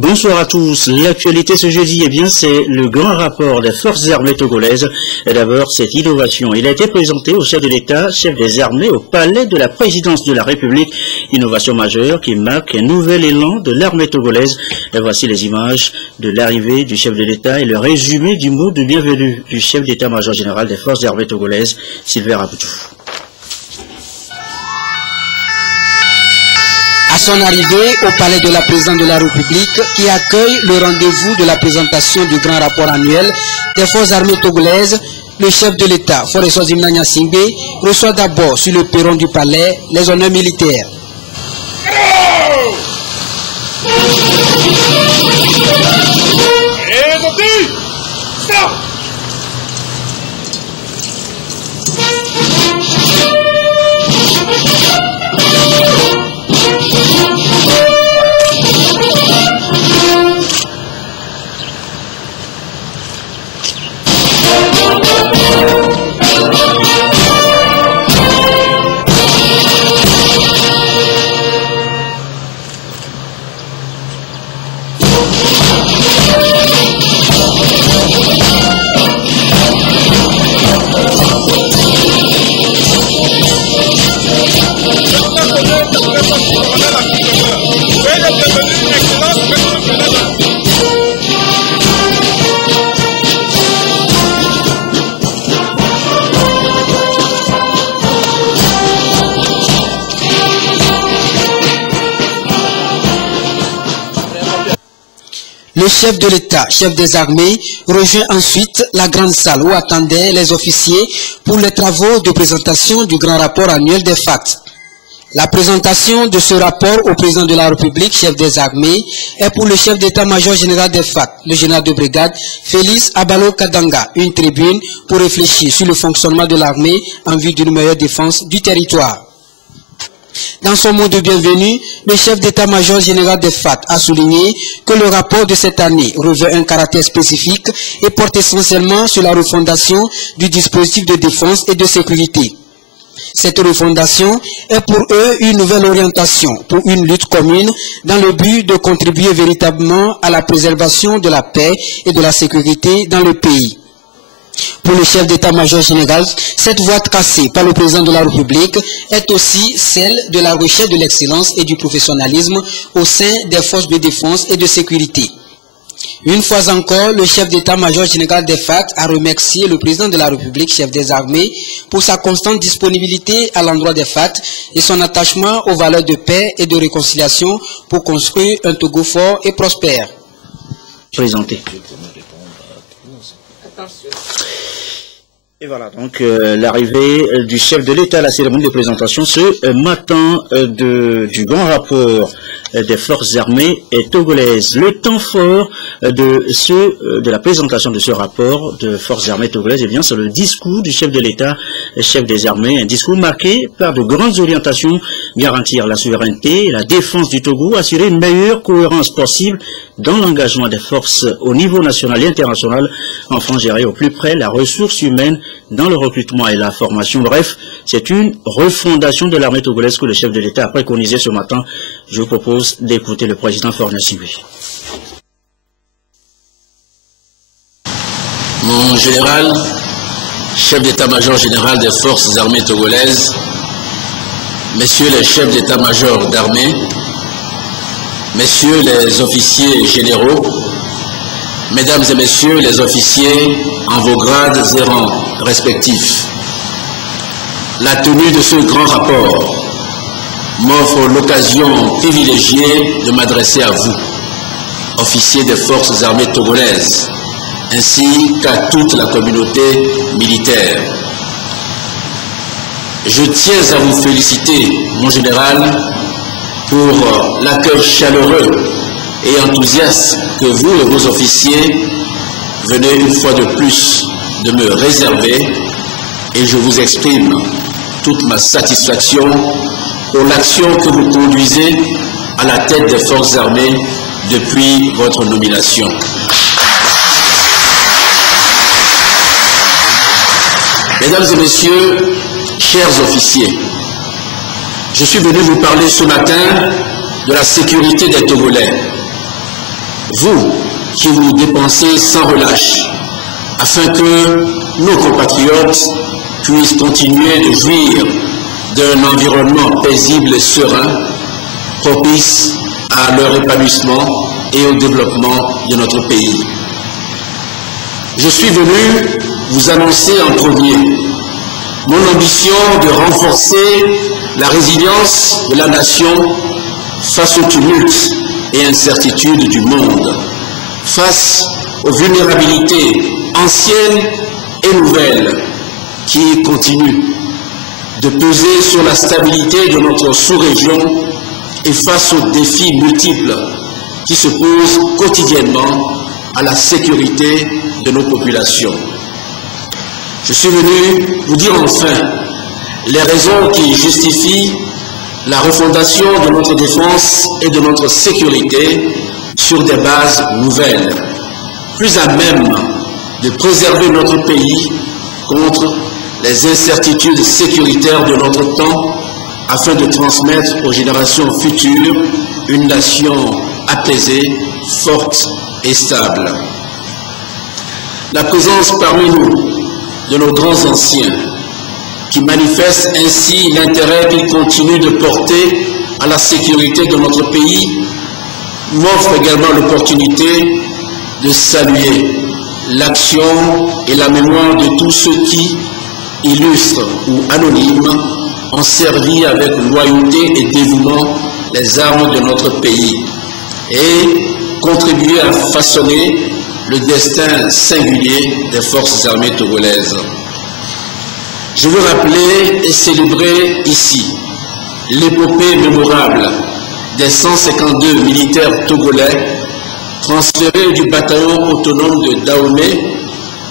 Bonsoir à tous. L'actualité ce jeudi, c'est le grand rapport des forces armées togolaises. Et d'abord, cette innovation. Il a été présenté au chef de l'État, chef des armées, au palais de la présidence de la République. Innovation majeure qui marque un nouvel élan de l'armée togolaise. Et voici les images de l'arrivée du chef de l'État et le résumé du mot de bienvenue du chef d'état-major général des forces armées togolaises, Sylvain Abdou. À son arrivée au palais de la présidence de la République, qui accueille le rendez-vous de la présentation du grand rapport annuel des forces armées togolaises, le chef de l'État, Foreso Zimnanya Singbe, reçoit d'abord sur le perron du palais les honneurs militaires. Le chef de l'État, chef des armées, rejoint ensuite la grande salle où attendaient les officiers pour les travaux de présentation du grand rapport annuel des FACT. La présentation de ce rapport au président de la République, chef des armées, est pour le chef d'état-major général des FACT, le général de brigade Félix Abalo Kadanga, une tribune pour réfléchir sur le fonctionnement de l'armée en vue d'une meilleure défense du territoire. Dans son mot de bienvenue, le chef d'état-major général des FACT a souligné que le rapport de cette année revêt un caractère spécifique et porte essentiellement sur la refondation du dispositif de défense et de sécurité. Cette refondation est pour eux une nouvelle orientation pour une lutte commune dans le but de contribuer véritablement à la préservation de la paix et de la sécurité dans le pays. Pour le chef d'état-major général, cette voie tracée par le président de la République est aussi celle de la recherche de l'excellence et du professionnalisme au sein des forces de défense et de sécurité. Une fois encore, le chef d'état-major général des FACT a remercié le président de la République, chef des armées, pour sa constante disponibilité à l'endroit des FACT et son attachement aux valeurs de paix et de réconciliation pour construire un Togo fort et prospère. Présenté. Et voilà donc l'arrivée du chef de l'État à la cérémonie de présentation ce matin du grand rapport des forces armées togolaises. Le temps fort de la présentation de ce rapport de forces armées togolaises, c'est le discours du chef de l'État, chef des armées, un discours marqué par de grandes orientations, garantir la souveraineté et la défense du Togo, assurer une meilleure cohérence possible dans l'engagement des forces au niveau national et international, enfin gérer au plus près la ressource humaine dans le recrutement et la formation. Bref, c'est une refondation de l'armée togolaise que le chef de l'État a préconisé ce matin. Je vous propose d'écouter le président Foreso Zimnanya Singbe. Mon général, chef d'état-major général des forces armées togolaises, messieurs les chefs d'état-major d'armée, messieurs les officiers généraux, mesdames et messieurs les officiers en vos grades et rangs respectifs, la tenue de ce grand rapport m'offre l'occasion privilégiée de m'adresser à vous, officiers des forces armées togolaises, ainsi qu'à toute la communauté militaire. Je tiens à vous féliciter, mon général, pour l'accueil chaleureux et enthousiaste que vous et vos officiers venez une fois de plus de me réserver, et je vous exprime toute ma satisfaction pour l'action que vous conduisez à la tête des forces armées depuis votre nomination. Mesdames et messieurs, chers officiers, je suis venu vous parler ce matin de la sécurité des Togolais. vous qui vous dépensez sans relâche, afin que nos compatriotes puissent continuer de jouir d'un environnement paisible et serein, propice à leur épanouissement et au développement de notre pays. Je suis venu vous annoncer en premier mon ambition de renforcer la résilience de la nation face aux tumultes et incertitudes du monde, face aux vulnérabilités anciennes et nouvelles qui continuent de peser sur la stabilité de notre sous-région et face aux défis multiples qui se posent quotidiennement à la sécurité de nos populations. Je suis venu vous dire enfin les raisons qui justifient la refondation de notre défense et de notre sécurité sur des bases nouvelles, plus à même de préserver notre pays contre les incertitudes sécuritaires de notre temps, afin de transmettre aux générations futures une nation apaisée, forte et stable. La présence parmi nous de nos grands anciens, qui manifestent ainsi l'intérêt qu'ils continuent de porter à la sécurité de notre pays, m'offre également l'opportunité de saluer l'action et la mémoire de tous ceux qui, illustres ou anonymes, ont servi avec loyauté et dévouement les armes de notre pays et contribué à façonner le destin singulier des forces armées togolaises. Je veux rappeler et célébrer ici l'épopée mémorable des 152 militaires togolais transférés du bataillon autonome de Dahomey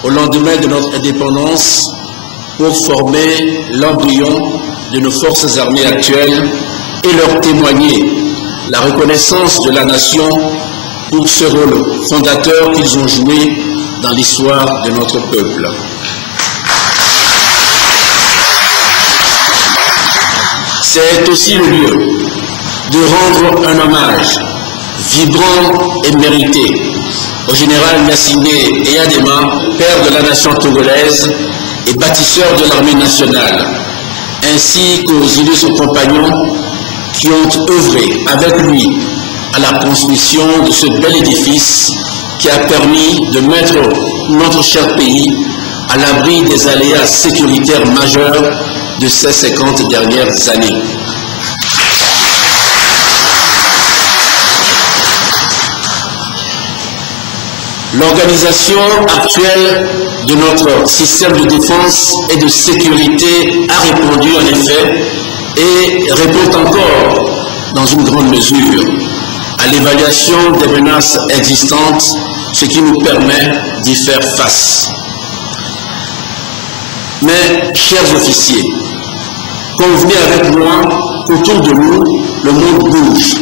au lendemain de notre indépendance pour former l'embryon de nos forces armées actuelles et leur témoigner la reconnaissance de la nation pour ce rôle fondateur qu'ils ont joué dans l'histoire de notre peuple. C'est aussi le lieu de rendre un hommage vibrant et mérité au général Nassingé Eyadema, père de la nation togolaise et bâtisseur de l'armée nationale, ainsi qu'aux illustres compagnons qui ont œuvré avec lui à la construction de ce bel édifice qui a permis de mettre notre cher pays à l'abri des aléas sécuritaires majeurs de ces 50 dernières années. L'organisation actuelle de notre système de défense et de sécurité a répondu en effet et répond encore dans une grande mesure à l'évaluation des menaces existantes, ce qui nous permet d'y faire face. Mais, chers officiers, convenez avec moi qu'autour de nous, le monde bouge,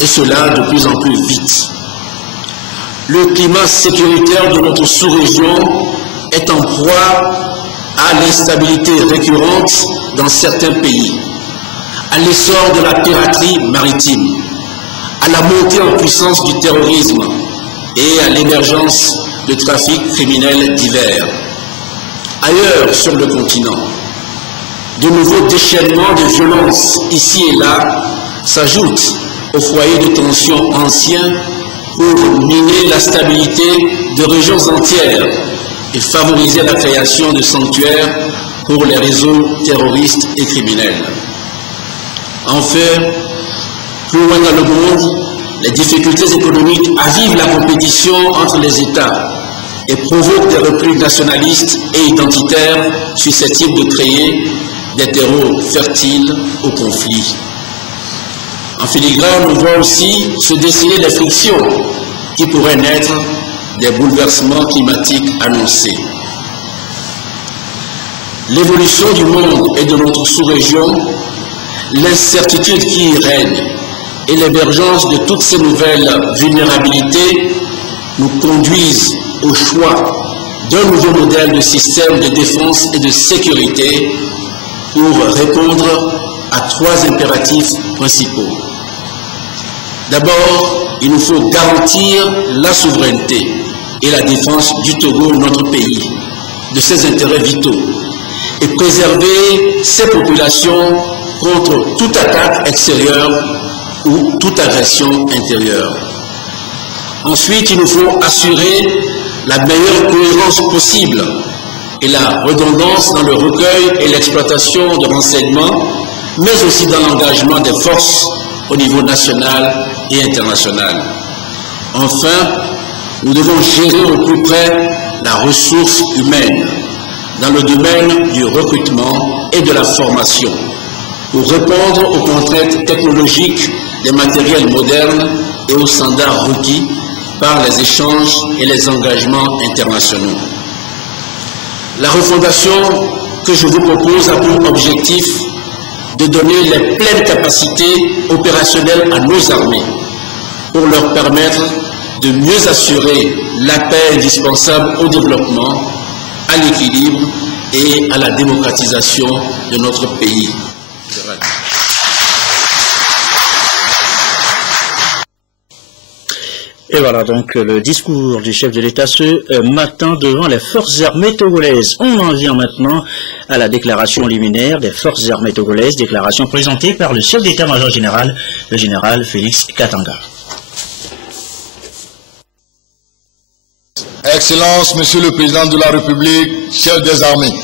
et cela de plus en plus vite. Le climat sécuritaire de notre sous-région est en proie à l'instabilité récurrente dans certains pays, à l'essor de la piraterie maritime, à la montée en puissance du terrorisme et à l'émergence de trafics criminels divers. Ailleurs sur le continent, de nouveaux déchaînements de violence ici et là s'ajoutent aux foyers de tension anciens pour miner la stabilité de régions entières et favoriser la création de sanctuaires pour les réseaux terroristes et criminels. Enfin, plus loin dans le monde, les difficultés économiques avivent la compétition entre les États et provoquent des replis nationalistes et identitaires susceptibles de créer des terreaux fertiles au conflit. En filigrane, on voit aussi se dessiner des frictions qui pourraient naître des bouleversements climatiques annoncés. L'évolution du monde et de notre sous-région, l'incertitude qui y règne et l'émergence de toutes ces nouvelles vulnérabilités nous conduisent au choix d'un nouveau modèle de système de défense et de sécurité pour répondre à trois impératifs principaux. D'abord, il nous faut garantir la souveraineté et la défense du Togo, notre pays, de ses intérêts vitaux, et préserver ses populations contre toute attaque extérieure ou toute agression intérieure. Ensuite, il nous faut assurer la meilleure cohérence possible et la redondance dans le recueil et l'exploitation de renseignements, mais aussi dans l'engagement des forces au niveau national et international. Enfin, nous devons gérer au plus près la ressource humaine dans le domaine du recrutement et de la formation pour répondre aux contraintes technologiques des matériels modernes et aux standards requis par les échanges et les engagements internationaux. La refondation que je vous propose a pour objectif de donner les pleines capacités opérationnelles à nos armées pour leur permettre de mieux assurer la paix indispensable au développement, à l'équilibre et à la démocratisation de notre pays. Et voilà donc le discours du chef de l'État ce matin devant les forces armées togolaises. On en vient maintenant à la déclaration liminaire des forces armées togolaises, déclaration présentée par le chef d'état-major général, le général Félix Katanga. Excellence, Monsieur le Président de la République, chef des armées,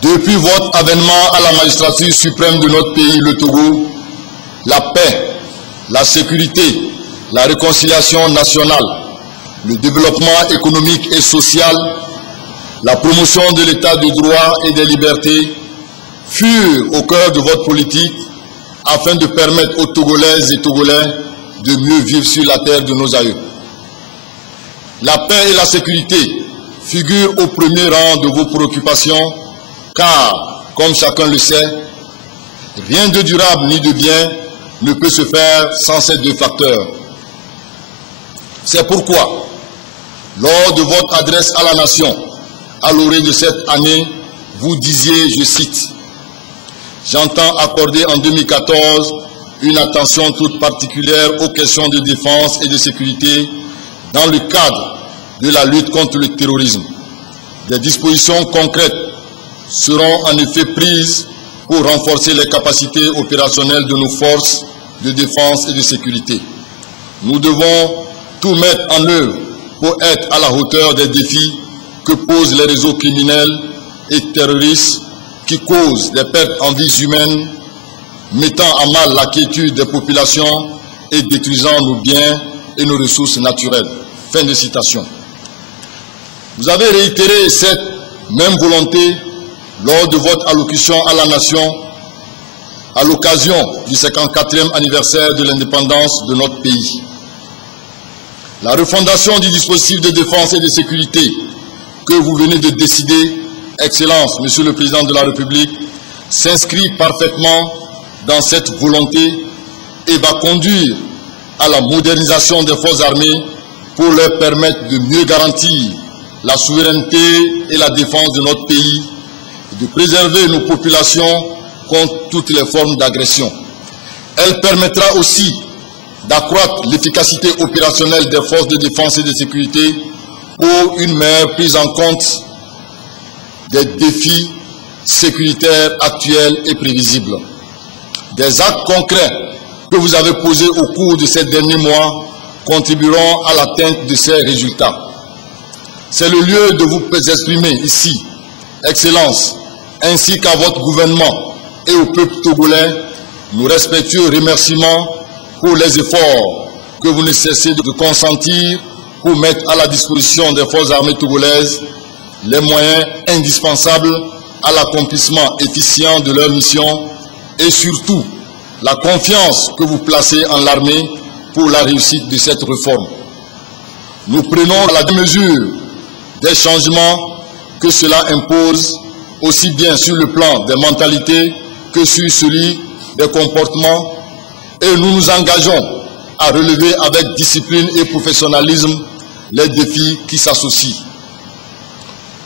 depuis votre avènement à la magistrature suprême de notre pays, le Togo, la paix, la sécurité, la réconciliation nationale, le développement économique et social, la promotion de l'état de droit et des libertés furent au cœur de votre politique afin de permettre aux Togolaises et Togolais de mieux vivre sur la terre de nos aïeux. La paix et la sécurité figurent au premier rang de vos préoccupations car, comme chacun le sait, rien de durable ni de bien ne peut se faire sans ces deux facteurs. C'est pourquoi, lors de votre adresse à la nation, à l'orée de cette année, vous disiez, je cite, « J'entends accorder en 2014 une attention toute particulière aux questions de défense et de sécurité dans le cadre de la lutte contre le terrorisme. Des dispositions concrètes seront en effet prises pour renforcer les capacités opérationnelles de nos forces de défense et de sécurité. Nous devons tout mettre en œuvre pour être à la hauteur des défis que posent les réseaux criminels et terroristes qui causent des pertes en vies humaines, mettant à mal la quiétude des populations et détruisant nos biens et nos ressources naturelles. » Fin de citation. Vous avez réitéré cette même volonté lors de votre allocution à la nation à l'occasion du 54e anniversaire de l'indépendance de notre pays. La refondation du dispositif de défense et de sécurité que vous venez de décider, Excellence, Monsieur le Président de la République, s'inscrit parfaitement dans cette volonté et va conduire à la modernisation des forces armées pour leur permettre de mieux garantir la souveraineté et la défense de notre pays, et de préserver nos populations contre toutes les formes d'agression. Elle permettra aussi d'accroître l'efficacité opérationnelle des forces de défense et de sécurité pour une meilleure prise en compte des défis sécuritaires actuels et prévisibles. Des actes concrets que vous avez posés au cours de ces derniers mois contribueront à l'atteinte de ces résultats. C'est le lieu de vous exprimer ici, Excellence, ainsi qu'à votre gouvernement et au peuple togolais, nos respectueux remerciements pour les efforts que vous ne cessez de consentir pour mettre à la disposition des forces armées togolaises les moyens indispensables à l'accomplissement efficient de leur mission et surtout la confiance que vous placez en l'armée pour la réussite de cette réforme. Nous prenons la mesure des changements que cela impose, aussi bien sur le plan des mentalités que sur celui des comportements, et nous nous engageons à relever avec discipline et professionnalisme les défis qui s'associent.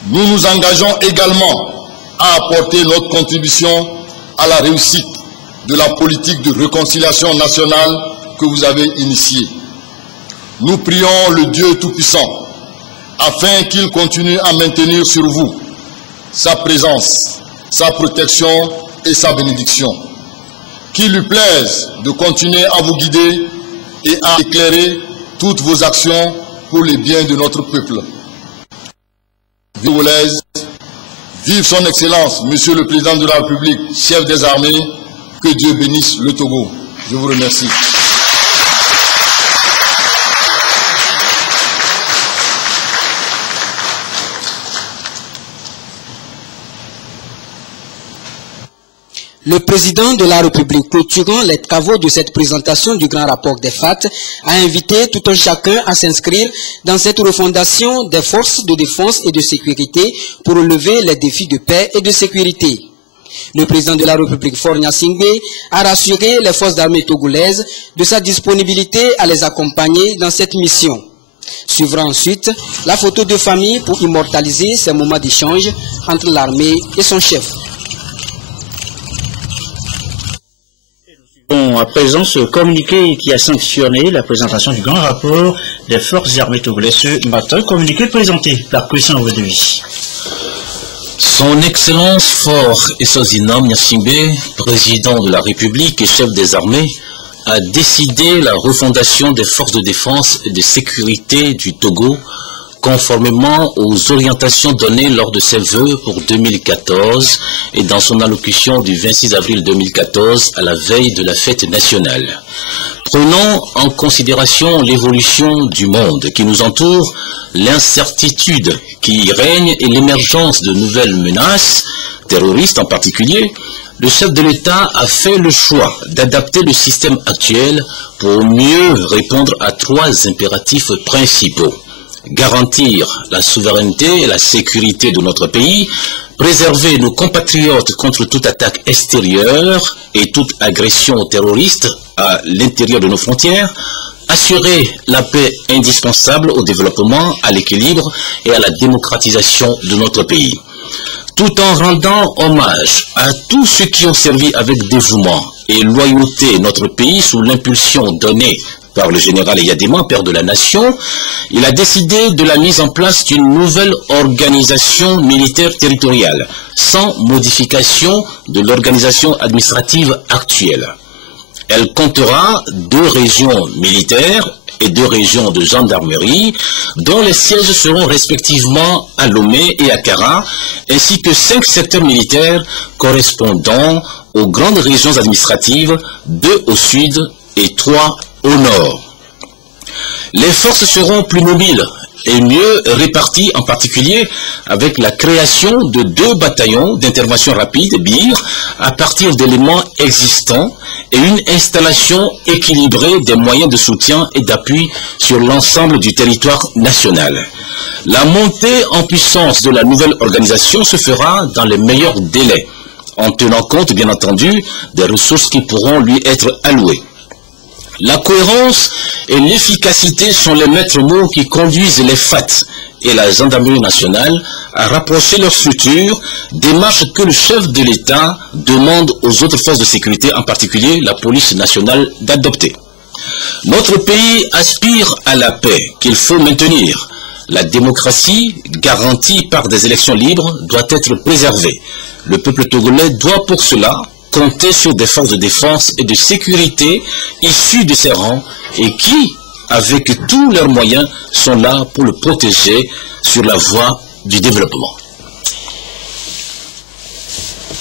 Nous nous engageons également à apporter notre contribution à la réussite de la politique de réconciliation nationale que vous avez initiée. Nous prions le Dieu Tout-Puissant afin qu'il continue à maintenir sur vous sa présence, sa protection et sa bénédiction. Qu'il lui plaise de continuer à vous guider et à éclairer toutes vos actions pour le bien de notre peuple. Vive son Excellence, Monsieur le Président de la République, chef des armées, que Dieu bénisse le Togo. Je vous remercie. Le président de la République, clôturant les travaux de cette présentation du grand rapport des FAT, a invité tout un chacun à s'inscrire dans cette refondation des forces de défense et de sécurité pour relever les défis de paix et de sécurité. Le président de la République, Faure Gnassingbé, a rassuré les forces armées togolaises de sa disponibilité à les accompagner dans cette mission. Suivra ensuite la photo de famille pour immortaliser ces moments d'échange entre l'armée et son chef. Bon, à présent, ce communiqué qui a sanctionné la présentation du grand rapport des forces armées togolaises ce matin, communiqué présenté par Christian Ouedevi. Son Excellence Faure Essozinam Gnassingbé, président de la République et chef des armées, a décidé la refondation des forces de défense et de sécurité du Togo, conformément aux orientations données lors de ses vœux pour 2014 et dans son allocution du 26 avril 2014 à la veille de la fête nationale. Prenons en considération l'évolution du monde qui nous entoure, l'incertitude qui y règne et l'émergence de nouvelles menaces, terroristes en particulier, le chef de l'État a fait le choix d'adapter le système actuel pour mieux répondre à trois impératifs principaux. Garantir la souveraineté et la sécurité de notre pays, préserver nos compatriotes contre toute attaque extérieure et toute agression terroriste à l'intérieur de nos frontières, assurer la paix indispensable au développement, à l'équilibre et à la démocratisation de notre pays. Tout en rendant hommage à tous ceux qui ont servi avec dévouement et loyauté notre pays sous l'impulsion donnée par le général Eyadema, père de la nation, il a décidé de la mise en place d'une nouvelle organisation militaire territoriale, sans modification de l'organisation administrative actuelle. Elle comptera 2 régions militaires et 2 régions de gendarmerie, dont les sièges seront respectivement à Lomé et à Kara, ainsi que 5 secteurs militaires correspondant aux grandes régions administratives, 2 au sud et 3 au nord. Les forces seront plus mobiles et mieux réparties, en particulier avec la création de 2 bataillons d'intervention rapide, BIR, à partir d'éléments existants et une installation équilibrée des moyens de soutien et d'appui sur l'ensemble du territoire national. La montée en puissance de la nouvelle organisation se fera dans les meilleurs délais, en tenant compte, bien entendu, des ressources qui pourront lui être allouées. La cohérence et l'efficacité sont les maîtres mots qui conduisent les FAT et la gendarmerie nationale à rapprocher leurs structures, démarche que le chef de l'État demande aux autres forces de sécurité, en particulier la police nationale, d'adopter. Notre pays aspire à la paix qu'il faut maintenir. La démocratie, garantie par des élections libres, doit être préservée. Le peuple togolais doit pour cela compter sur des forces de défense et de sécurité issues de ses rangs et qui, avec tous leurs moyens, sont là pour le protéger sur la voie du développement.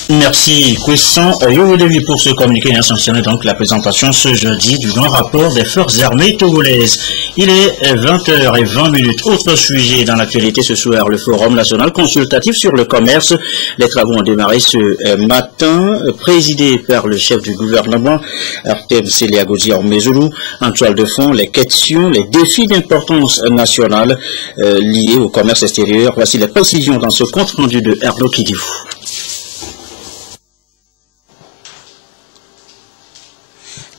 Merci, Christian Ouedevi, pour ce communiqué et a sanctionné donc la présentation ce jeudi du grand rapport des forces armées togolaises. Il est 20h20. Autre sujet dans l'actualité ce soir, le Forum national consultatif sur le commerce. Les travaux ont démarré ce matin, présidé par le chef du gouvernement, Artem Seliagozi Ormezoulou. En toile de fond, les questions, les défis d'importance nationale liés au commerce extérieur. Voici les précisions dans ce compte rendu de Arnaud Kidivou.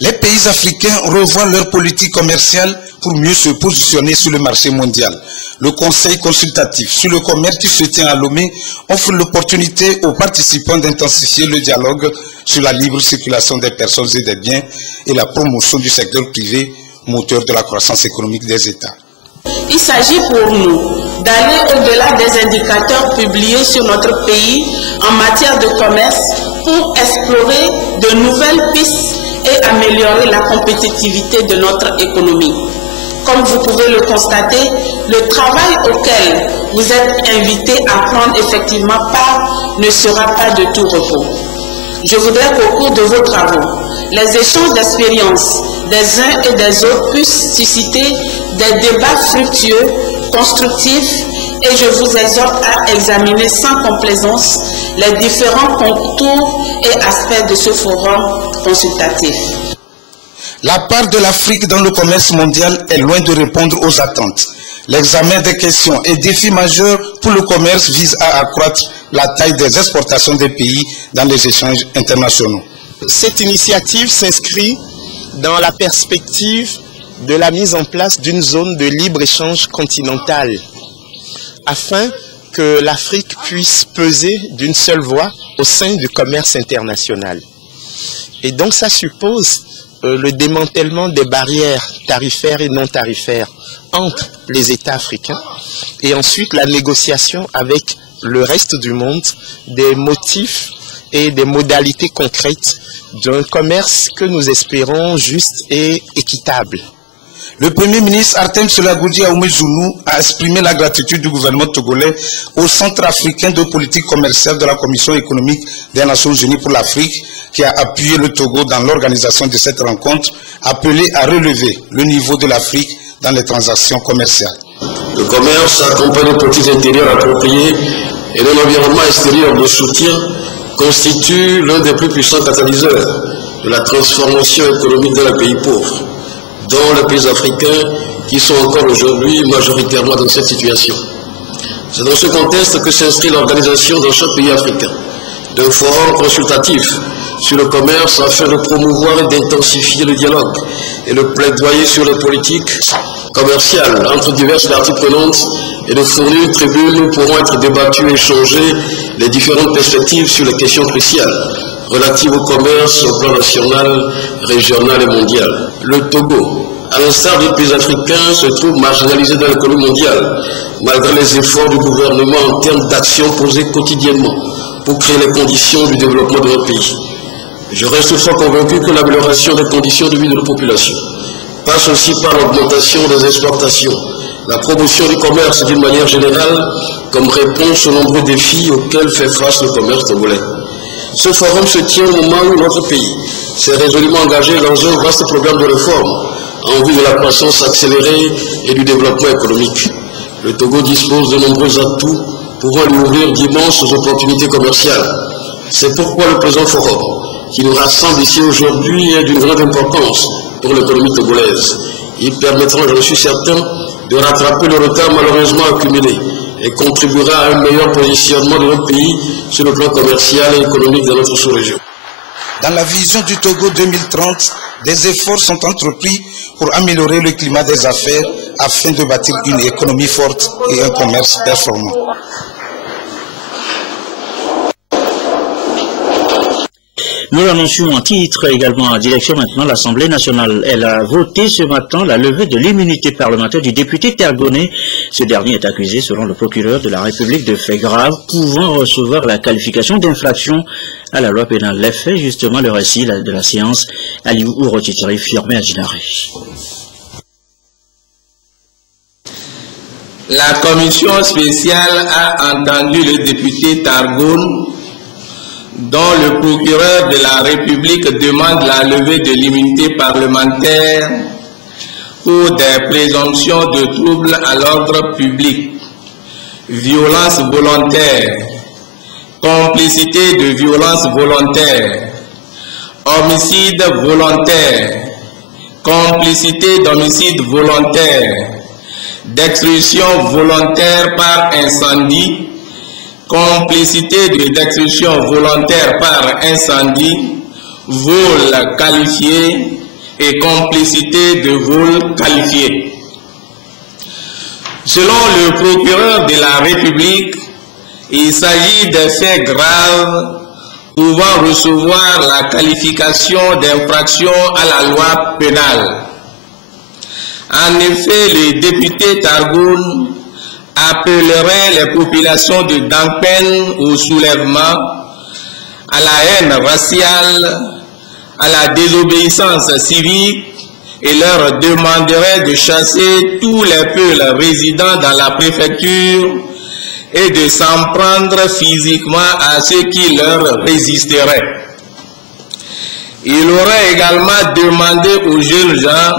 Les pays africains revoient leur politique commerciale pour mieux se positionner sur le marché mondial. Le Conseil consultatif sur le commerce qui se tient à Lomé offre l'opportunité aux participants d'intensifier le dialogue sur la libre circulation des personnes et des biens et la promotion du secteur privé, moteur de la croissance économique des États. Il s'agit pour nous d'aller au-delà des indicateurs publiés sur notre pays en matière de commerce pour explorer de nouvelles pistes et améliorer la compétitivité de notre économie. Comme vous pouvez le constater, le travail auquel vous êtes invités à prendre effectivement part ne sera pas de tout repos. Je voudrais qu'au cours de vos travaux, les échanges d'expériences des uns et des autres puissent susciter des débats fructueux, constructifs, et je vous exhorte à examiner sans complaisance les différents contours et aspects de ce forum consultatif. La part de l'Afrique dans le commerce mondial est loin de répondre aux attentes. L'examen des questions et défis majeurs pour le commerce vise à accroître la taille des exportations des pays dans les échanges internationaux. Cette initiative s'inscrit dans la perspective de la mise en place d'une zone de libre-échange continentale, afin que l'Afrique puisse peser d'une seule voix au sein du commerce international. Et donc ça suppose le démantèlement des barrières tarifaires et non tarifaires entre les États africains et ensuite la négociation avec le reste du monde des motifs et des modalités concrètes d'un commerce que nous espérons juste et équitable. Le Premier ministre Artem Selagoudi Aoumezounou a exprimé la gratitude du gouvernement togolais au Centre africain de politique commerciale de la Commission économique des Nations Unies pour l'Afrique qui a appuyé le Togo dans l'organisation de cette rencontre appelée à relever le niveau de l'Afrique dans les transactions commerciales. Le commerce accompagné de politiques intérieures appropriées et d'un environnement extérieur de soutien constitue l'un des plus puissants catalyseurs de la transformation économique dans les pays pauvres, dont les pays africains qui sont encore aujourd'hui majoritairement dans cette situation. C'est dans ce contexte que s'inscrit l'organisation dans chaque pays africain d'un forum consultatif sur le commerce afin de promouvoir et d'intensifier le dialogue et le plaidoyer sur les politiques commerciales entre diverses parties prenantes et de fournir une tribune où pourront être débattues et échangées les différentes perspectives sur les questions cruciales relatives au commerce au plan national, régional et mondial. Le Togo, à l'instar des pays africains, se trouve marginalisé dans l'économie mondiale, malgré les efforts du gouvernement en termes d'actions posées quotidiennement pour créer les conditions du développement de notre pays. Je reste toutefois convaincu que l'amélioration des conditions de vie de la population passe aussi par l'augmentation des exportations, la promotion du commerce d'une manière générale, comme réponse aux nombreux défis auxquels fait face le commerce togolais. Ce forum se tient au moment où notre pays s'est résolument engagé dans un vaste programme de réforme en vue de la croissance accélérée et du développement économique. Le Togo dispose de nombreux atouts pouvant lui ouvrir d'immenses opportunités commerciales. C'est pourquoi le présent forum, qui nous rassemble ici aujourd'hui, est d'une grande importance pour l'économie togolaise. Il permettra, je suis certain, de rattraper le retard malheureusement accumulé et contribuera à un meilleur positionnement de notre pays sur le plan commercial et économique de notre sous-région. Dans la vision du Togo 2030, des efforts sont entrepris pour améliorer le climat des affaires afin de bâtir une économie forte et un commerce performant. Nous l'annoncions en titre également en direction maintenant. L'Assemblée nationale, elle a voté ce matin la levée de l'immunité parlementaire du député Tergonet. Ce dernier est accusé, selon le procureur de la République, de faits graves pouvant recevoir la qualification d'infraction à la loi pénale. Les faits, justement, le récit de la séance, Aliou Ourotitiri, Firmé Adjinari. La commission spéciale a entendu le député Targoun, dont le procureur de la République demande la levée de l'immunité parlementaire pour des présomptions de troubles à l'ordre public, violence volontaire, complicité de violence volontaire, homicide volontaire, complicité d'homicide volontaire, destruction volontaire par incendie, complicité de destruction volontaire par incendie, vol qualifié, et complicité de vol qualifiés. Selon le procureur de la République, il s'agit de faits graves pouvant recevoir la qualification d'infraction à la loi pénale. En effet, le député Targoun appellerait les populations de Dangpen au soulèvement, à la haine raciale, à la désobéissance civique et leur demanderait de chasser tous les Peuls résidant dans la préfecture et de s'en prendre physiquement à ceux qui leur résisteraient. Il aurait également demandé aux jeunes gens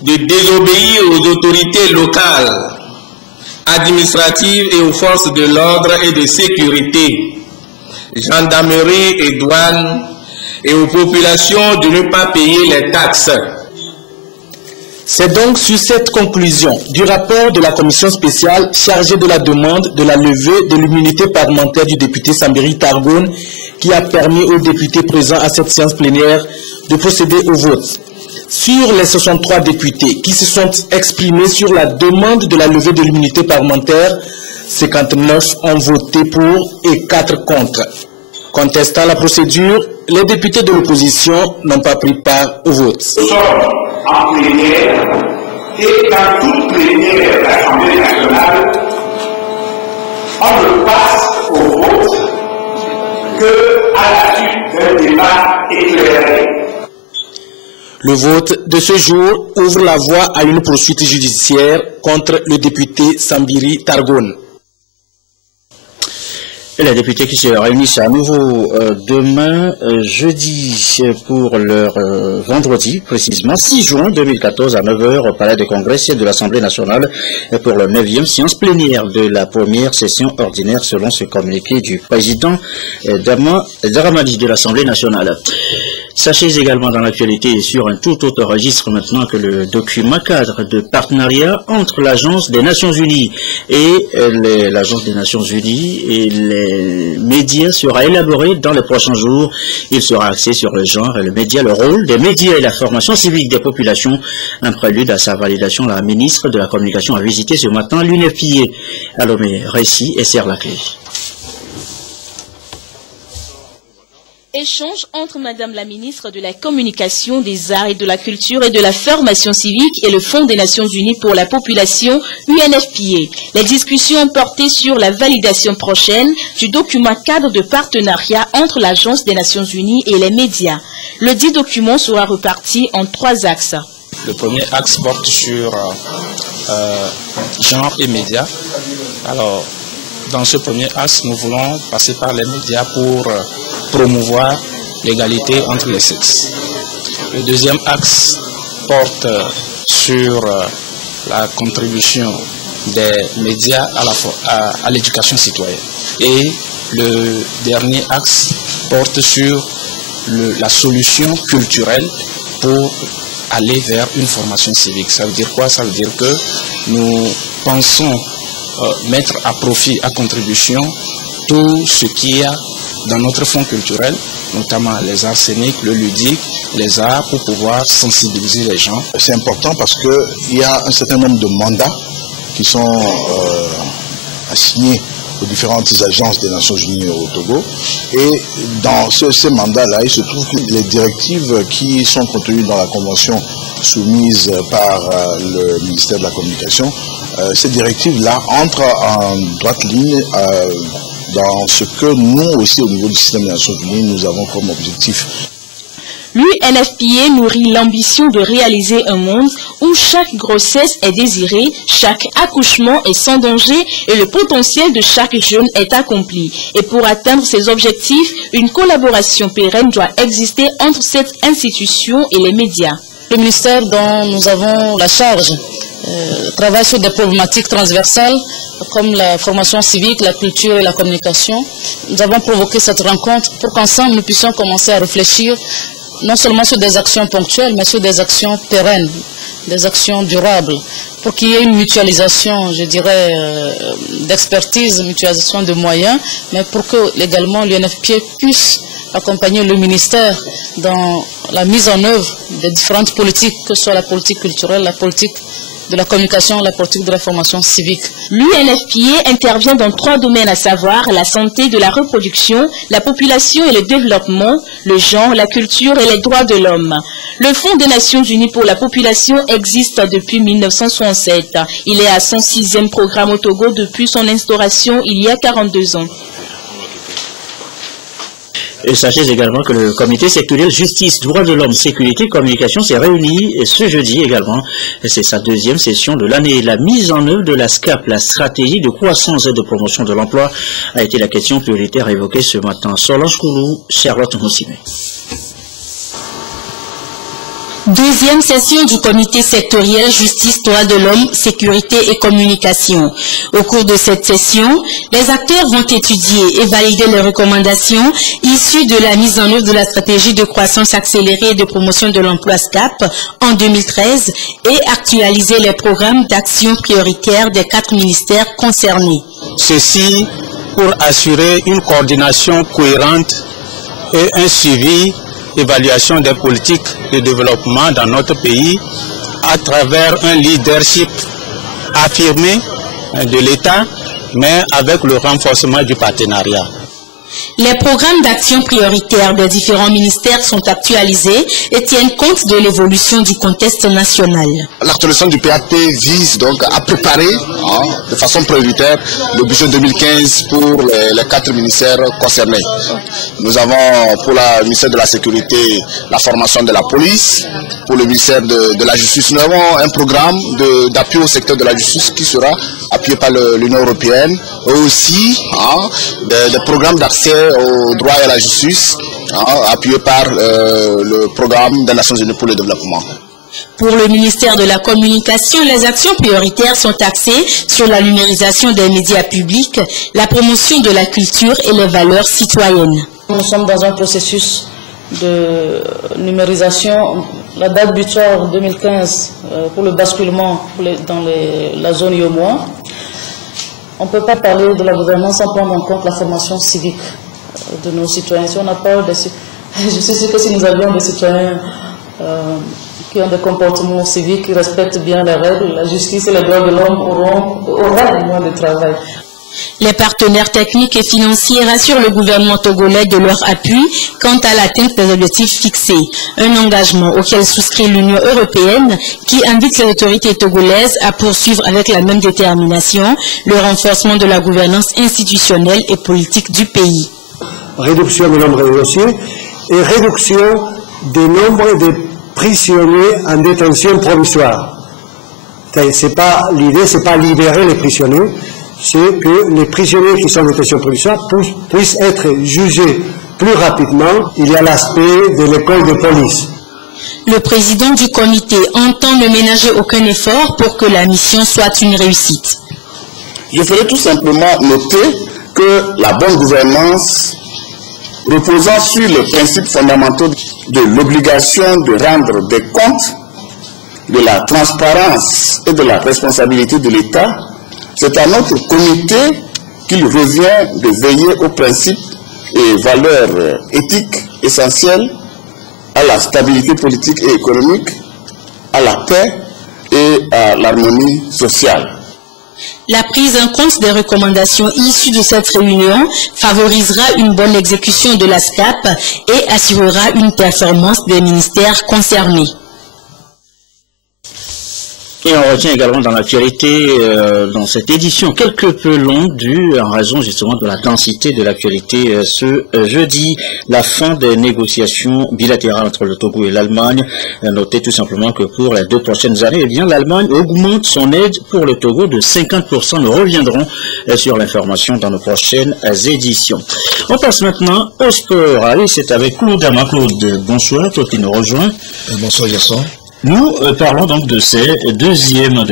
de désobéir aux autorités locales, administratives et aux forces de l'ordre et de sécurité, gendarmerie et douane, et aux populations de ne pas payer les taxes. C'est donc sur cette conclusion du rapport de la commission spéciale chargée de la demande de la levée de l'immunité parlementaire du député Sambiri Targoun qui a permis aux députés présents à cette séance plénière de procéder au vote. Sur les 63 députés qui se sont exprimés sur la demande de la levée de l'immunité parlementaire, 59 ont voté pour et 4 contre. Contestant la procédure, les députés de l'opposition n'ont pas pris part au vote. Nous sommes en plénière et dans toute plénière de l'Assemblée nationale, on ne passe au vote qu'à la suite d'un débat éclairé. Le vote de ce jour ouvre la voie à une poursuite judiciaire contre le député Sambiri Targoun. Et les députés qui se réunissent à nouveau demain, jeudi, pour leur vendredi, précisément 6 juin 2014 à 9h au Palais des Congrès de l'Assemblée nationale pour la 9e séance plénière de la première session ordinaire selon ce communiqué du président Daramadi de l'Assemblée nationale. Sachez également dans l'actualité et sur un tout autre registre maintenant que le document cadre de partenariat entre l'Agence des Nations Unies et l'Agence des Nations Unies et les médias sera élaboré dans les prochains jours. Il sera axé sur le genre et le média, le rôle des médias et la formation civique des populations. Un prélude à sa validation, la ministre de la Communication a visité ce matin l'UNFPA à Lomé, Récit et Serre-la-Clé. Échange entre Madame la ministre de la Communication, des Arts et de la Culture et de la Formation civique et le Fonds des Nations Unies pour la Population, UNFPA. Les discussions ont porté sur la validation prochaine du document cadre de partenariat entre l'Agence des Nations Unies et les médias. Le dit document sera reparti en 3 axes. Le premier axe porte sur genre et médias. Alors, dans ce premier axe, nous voulons passer par les médias pour promouvoir l'égalité entre les sexes. Le deuxième axe porte sur la contribution des médias à l'éducation citoyenne. Et le dernier axe porte sur la solution culturelle pour aller vers une formation civique. Ça veut dire quoi? Ça veut dire que nous pensons mettre à profit, à contribution, tout ce qu'il y a dans notre fonds culturel, notamment les arts scéniques, le ludique, les arts, pour pouvoir sensibiliser les gens. C'est important parce qu'il y a un certain nombre de mandats qui sont assignés aux différentes agences des Nations Unies au Togo. Et dans ces mandats-là, il se trouve que les directives qui sont contenues dans la convention soumise par le ministère de la Communication, ces directives-là entrent en droite ligne dans ce que nous aussi au niveau du système des Nations Unies, nous avons comme objectif. L'UNFPA nourrit l'ambition de réaliser un monde où chaque grossesse est désirée, chaque accouchement est sans danger et le potentiel de chaque jeune est accompli. Et pour atteindre ces objectifs, une collaboration pérenne doit exister entre cette institution et les médias. Le ministère dont nous avons la charge travaille sur des problématiques transversales comme la formation civique, la culture et la communication. Nous avons provoqué cette rencontre pour qu'ensemble nous puissions commencer à réfléchir non seulement sur des actions ponctuelles, mais sur des actions pérennes, des actions durables, pour qu'il y ait une mutualisation, je dirais, d'expertise, mutualisation de moyens, mais pour que également l'UNFPA puisse accompagner le ministère dans la mise en œuvre des différentes politiques, que ce soit la politique culturelle, la politique de la communication, la politique de la formation civique. L'UNFPA intervient dans 3 domaines, à savoir la santé de la reproduction, la population et le développement, le genre, la culture et les droits de l'homme. Le Fonds des Nations Unies pour la population existe depuis 1967. Il est à son 6e programme au Togo depuis son instauration il y a 42 ans. Et sachez également que le comité sectoriel justice, droits de l'homme, sécurité, communication s'est réuni ce jeudi également. C'est sa 2e session de l'année. La mise en œuvre de la SCAP, la stratégie de croissance et de promotion de l'emploi, a été la question prioritaire évoquée ce matin. Solange Koulou, Charlotte Moussime. 2e session du comité sectoriel justice, droits de l'homme, sécurité et communication. Au cours de cette session, les acteurs vont étudier et valider les recommandations issues de la mise en œuvre de la stratégie de croissance accélérée et de promotion de l'emploi SCAP en 2013 et actualiser les programmes d'action prioritaires des 4 ministères concernés. Ceci pour assurer une coordination cohérente et un suivi, évaluation des politiques de développement dans notre pays à travers un leadership affirmé de l'État, mais avec le renforcement du partenariat. Les programmes d'action prioritaires des différents ministères sont actualisés et tiennent compte de l'évolution du contexte national. L'actualisation du PAP vise donc à préparer de façon prioritaire le budget 2015 pour les 4 ministères concernés. Nous avons pour le ministère de la Sécurité la formation de la police, pour le ministère de la Justice nous avons un programme d'appui au secteur de la justice qui sera appuyé par l'Union européenne et aussi des programmes d'accès au droit et à la justice, appuyé par le programme des Nations Unies pour le développement. Pour le ministère de la Communication, les actions prioritaires sont axées sur la numérisation des médias publics, la promotion de la culture et les valeurs citoyennes. Nous sommes dans un processus de numérisation. La date butoir 2015 pour le basculement dans la zone IOMOA. On ne peut pas parler de la gouvernance sans prendre en compte la formation civique de nos citoyens. Si on a peur je suis sûr que si nous avions des citoyens qui ont des comportements civiques, qui respectent bien les règles, la justice et les droits de l'homme auront moins de travail. Les partenaires techniques et financiers rassurent le gouvernement togolais de leur appui quant à l'atteinte des objectifs fixés. Un engagement auquel souscrit l'Union européenne qui invite les autorités togolaises à poursuivre avec la même détermination le renforcement de la gouvernance institutionnelle et politique du pays. Réduction du nombre de dossiers et réduction du nombre de prisonniers en détention provisoire. L'idée, ce n'est pas libérer les prisonniers, c'est que les prisonniers qui sont en détention provisoire puissent être jugés plus rapidement. Il y a l'aspect de l'école de police. Le président du comité entend ne ménager aucun effort pour que la mission soit une réussite. Je ferai tout simplement noter que la bonne gouvernance, reposant sur les principes fondamentaux de l'obligation de rendre des comptes, de la transparence et de la responsabilité de l'État, c'est à notre comité qu'il revient de veiller aux principes et valeurs éthiques essentielles, à la stabilité politique et économique, à la paix et à l'harmonie sociale. La prise en compte des recommandations issues de cette réunion favorisera une bonne exécution de la SCAP et assurera une performance des ministères concernés. Et on retient également dans l'actualité, dans cette édition quelque peu longue, due en raison justement de la densité de l'actualité ce jeudi, la fin des négociations bilatérales entre le Togo et l'Allemagne. Notez tout simplement que pour les 2 prochaines années, eh bien, l'Allemagne augmente son aide pour le Togo de 50%. Nous reviendrons sur l'information dans nos prochaines éditions. On passe maintenant au sport. Allez, c'est avec Claude Ama. Claude, bonsoir, toi qui nous rejoins. Bonsoir, Gerson. Nous parlons donc de ces deuxièmes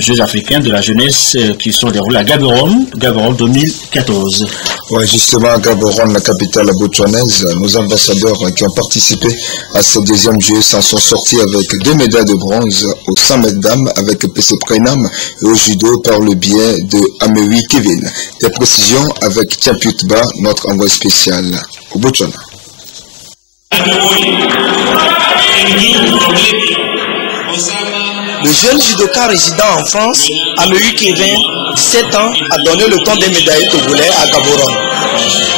Jeux africains de la jeunesse qui sont déroulés à Gaborone 2014. Oui, justement, à Gaborone, la capitale botswanaise, nos ambassadeurs qui ont participé à ce deuxième Jeux s'en sont sortis avec 2 médailles de bronze au 100 mètres dames avec PC Prenam et au judo par le biais de Amewi Kevin. Des précisions avec Tiaputba, notre envoyé spécial au Botswana. Le jeune judoka résident en France, Amewi Kevin, 17 ans, a donné le temps des médailles togolais à Gaborone.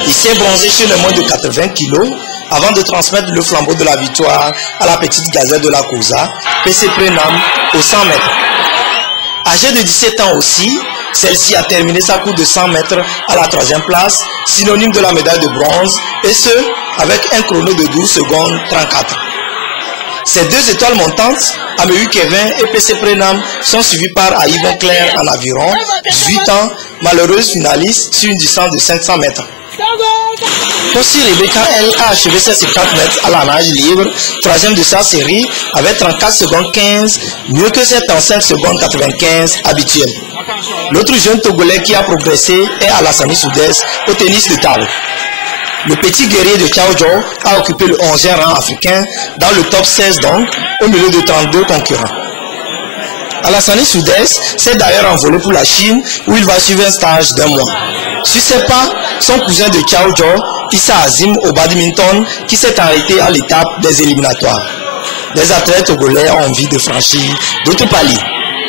Il s'est bronzé chez les moins de 80 kg avant de transmettre le flambeau de la victoire à la petite gazette de la Kouza, PC Prenam, au 100 mètres. Âgée de 17 ans aussi, celle-ci a terminé sa course de 100 mètres à la 3e place, synonyme de la médaille de bronze, et ce, avec un chrono de 12 secondes 34. Ces 2 étoiles montantes, Amewi Kevin et PC Prenam, sont suivies par Aïbon Claire en aviron, 18 ans, malheureuse finaliste sur une distance de 500 mètres. Aussi, Rebecca, elle, a achevé ses 50 mètres à la nage libre, 3e de sa série, avec 34 secondes 15, mieux que cette en 5 secondes 95 habituelle. L'autre jeune Togolais qui a progressé est Alassane Soudès au tennis de table. Le petit guerrier de Tchaoudjo a occupé le 11e rang africain dans le top 16 donc, au milieu de 32 concurrents. Alassane Soudès s'est d'ailleurs envolé pour la Chine où il va suivre un stage d'1 mois. Sur ses pas, son cousin de Tchaoudjo, Issa Azim au badminton, qui s'est arrêté à l'étape des éliminatoires. Les athlètes togolais ont envie de franchir d'autres paliers.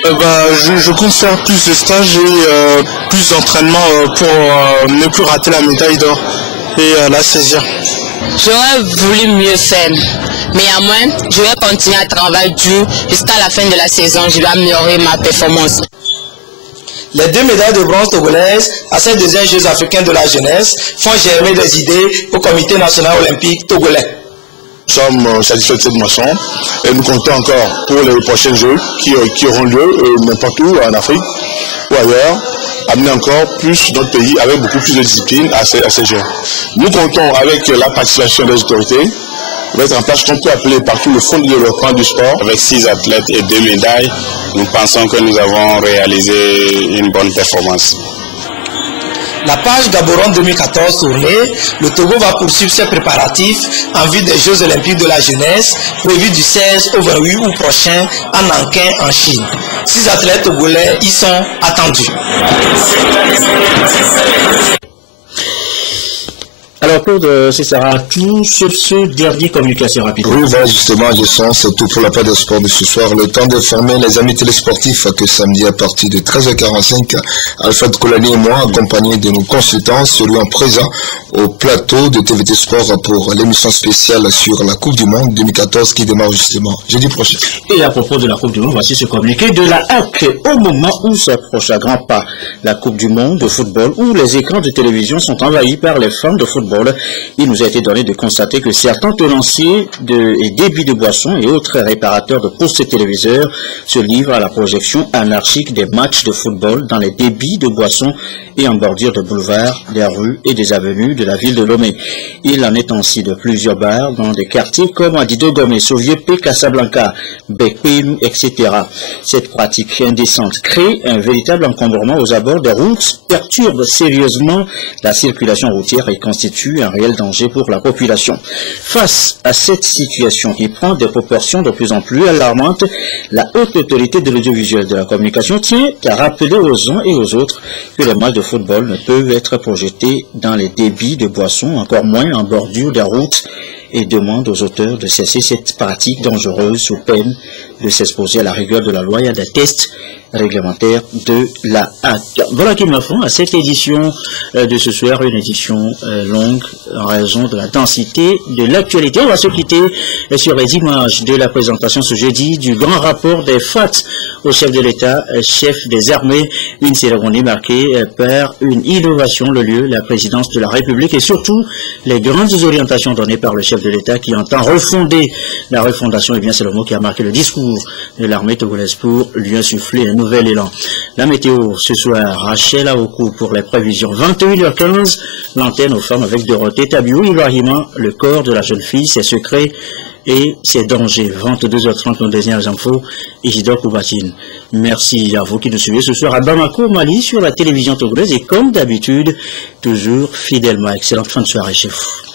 Je compte faire plus de stages et plus d'entraînement pour ne plus rater la médaille d'or et la saisir. J'aurais voulu mieux faire, mais à moins, je vais continuer à travailler dur jusqu'à la fin de la saison. Je vais améliorer ma performance. Les 2 médailles de bronze togolaises à ces 2e Jeux africains de la jeunesse font germer des idées au Comité national olympique togolais. Nous sommes satisfaits de cette moisson et nous comptons encore pour les prochains Jeux qui auront lieu n'importe où en Afrique ou ailleurs, amener encore plus notre pays avec beaucoup plus de discipline à ces Jeux. Nous comptons avec la participation des autorités, mettre en place ce qu'on peut appeler partout le fonds de développement du sport. Avec 6 athlètes et 2 médailles, nous pensons que nous avons réalisé une bonne performance. La page Gaborone 2014 tournée, le Togo va poursuivre ses préparatifs en vue des Jeux olympiques de la jeunesse prévus du 16 au 28 août prochain à Nankin en Chine. 6 athlètes togolais y sont attendus. Alors Claude, ce sera tout sur ce dernier communication rapide. Oui, voilà justement, c'est tout pour la part de sport de ce soir. Le temps d'informer les amis télésportifs que samedi à partir de 13h45, Alfred Kolani et moi, accompagnés de nos consultants, serons présents au plateau de TVT Sport pour l'émission spéciale sur la Coupe du Monde 2014 qui démarre justement jeudi prochain. Et à propos de la Coupe du Monde, voici ce communiqué de la HAC au moment où s'approche à grands pas la Coupe du Monde de football, où les écrans de télévision sont envahis par les fans de football. Il nous a été donné de constater que certains tenanciers et débits de boissons et autres réparateurs de postes téléviseurs se livrent à la projection anarchique des matchs de football dans les débits de boissons et en bordure de boulevards, des rues et des avenues de la ville de Lomé. Il en est ainsi de plusieurs bars dans des quartiers comme Adido Gomé, Soviépe, Casablanca, Bekpim, etc. Cette pratique indécente crée un véritable encombrement aux abords des routes, perturbe sérieusement la circulation routière et constitue un réel danger pour la population. Face à cette situation qui prend des proportions de plus en plus alarmantes, la haute autorité de l'audiovisuel de la communication tient à rappeler aux uns et aux autres que les matchs de football ne peuvent être projetés dans les débits de boissons, encore moins en bordure des routes, et demande aux auteurs de cesser cette pratique dangereuse sous peine de s'exposer à la rigueur de la loi et à des tests réglementaires de la HAC. Voilà qui me font à cette édition de ce soir, une édition longue en raison de la densité de l'actualité. On va se quitter sur les images de la présentation ce jeudi du grand rapport des FAT au chef de l'État, chef des armées, une cérémonie marquée par une innovation, le lieu, la présidence de la République et surtout les grandes orientations données par le chef de l'État qui entend refonder la refondation, et bien c'est le mot qui a marqué le discours de l'armée togolaise pour lui insuffler un nouvel élan. La météo ce soir, Rachel Aokou pour les prévisions. 21h15, l'antenne aux femmes avec Dorothée Tabiou, Ibrahima, le corps de la jeune fille, ses secrets et ses dangers. 22h30, nos dernières infos, Isidore Koubatine. Merci à vous qui nous suivez ce soir à Bamako, Mali, sur la télévision togolaise et comme d'habitude, toujours fidèlement. Excellente fin de soirée chez vous.